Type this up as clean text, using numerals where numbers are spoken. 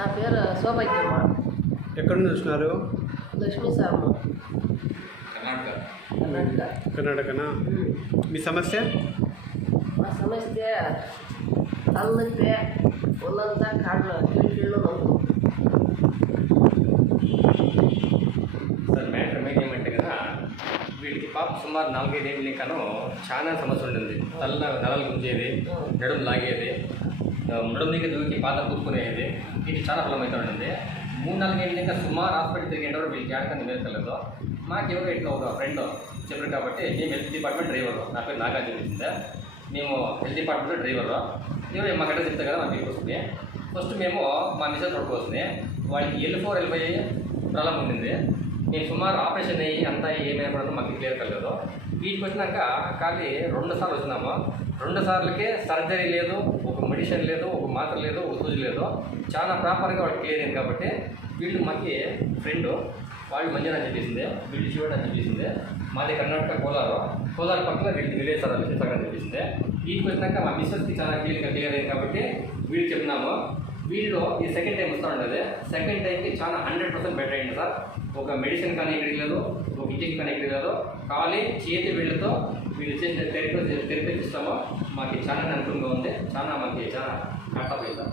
నా పేరు శోభయ్యమ్మ. ఎక్కడి నుంచి వచ్చినారు? లక్ష్మీ సారమ్మ, కర్ణాటక. కర్ణాటకనా? మీ సమస్య? మా సమస్య తలనొప్పి, ఒళ్ళంతా కాళ్ళు కీళ్ళు నొప్పి. సార్ మ్యాటర్ మెయిన్ ఏమంటే కదా, వీటికి పాప సుమారు 4-5 ఏళ్ళ కను చాలా సమస్య ఉంటుంది. నరాలు గుంజేది, నడుము లాగేది, నడుము దగ్గర దూకి పాత కూర్చుకునేది, వీటికి చాలా ప్రాబ్లం అవుతూ ఉంటుంది. 3-4 ఏళ్ళ ఇంకా సుమారు హాస్పిటల్ తిరిగేటప్పుడు వీళ్ళకి ఏడకని వేరుకలేదు. మాకేమో ఇట్లా ఒక ఫ్రెండ్ చెప్పారు కాబట్టి మేము హెల్త్ డిపార్ట్మెంట్ డ్రైవరు, నా పేరు నాగార్జున చెప్పింది. మేము హెల్త్ డిపార్ట్మెంట్లో డ్రైవరు. ఎవరు మా గడ్డ చెప్తారు కదా మా మీకు వస్తుంది. ఫస్ట్ మేము మా మిసెస్ రోడ్కు వస్తుంది, వాళ్ళకి L4 L5 ప్రాబ్లం ఉండింది. నేను సుమారు ఆపరేషన్ అయ్యి అంతా ఏమైనా మాకు క్లియర్ కలగదు. వీటికి వచ్చినాక ఖాళీ 2 సార్లు వచ్చినాము. 2 సార్లకే సర్జరీ లేదు, ఒక మెడిసిన్ లేదు, ఒక మాత్ర లేదు, ఒక సూజీ లేదు. చాలా ప్రాపర్గా వాళ్ళకి క్లియర్ అయింది కాబట్టి వీళ్ళు మాకు ఫ్రెండ్, వాళ్ళు మంచిగా అని చెప్పేసింది, వీళ్ళు చూడండి అని చెప్పేసింది. మాది కర్ణాటక కోలార్ పక్కన వీళ్ళు విలేజ్ సార్ విశాఖ అని చెప్పేసింది. వీటికి వచ్చినాక మా మిస్సెస్కి చాలా క్లియర్ అయింది కాబట్టి వీళ్ళు చెప్పినాము. వీళ్ళు ఈ సెకండ్ టైం వస్తూ ఉండదు. సెకండ్ టైంకి చాలా 100% బెటర్ అయింది సార్. ఒక మెడిసిన్ కానీ ఎక్కడికి లేదు, ఒక ఇంజెక్షన్ కానీ ఎక్కడికి లేదు. ఖాళీ చేతి వీళ్ళతో వీళ్ళు చేసిన థెరపీ ఇస్తామో మాకు చాలా అనుకూలంగా ఉంది. చాలా మాకు చాలా కష్టపోయింది సార్.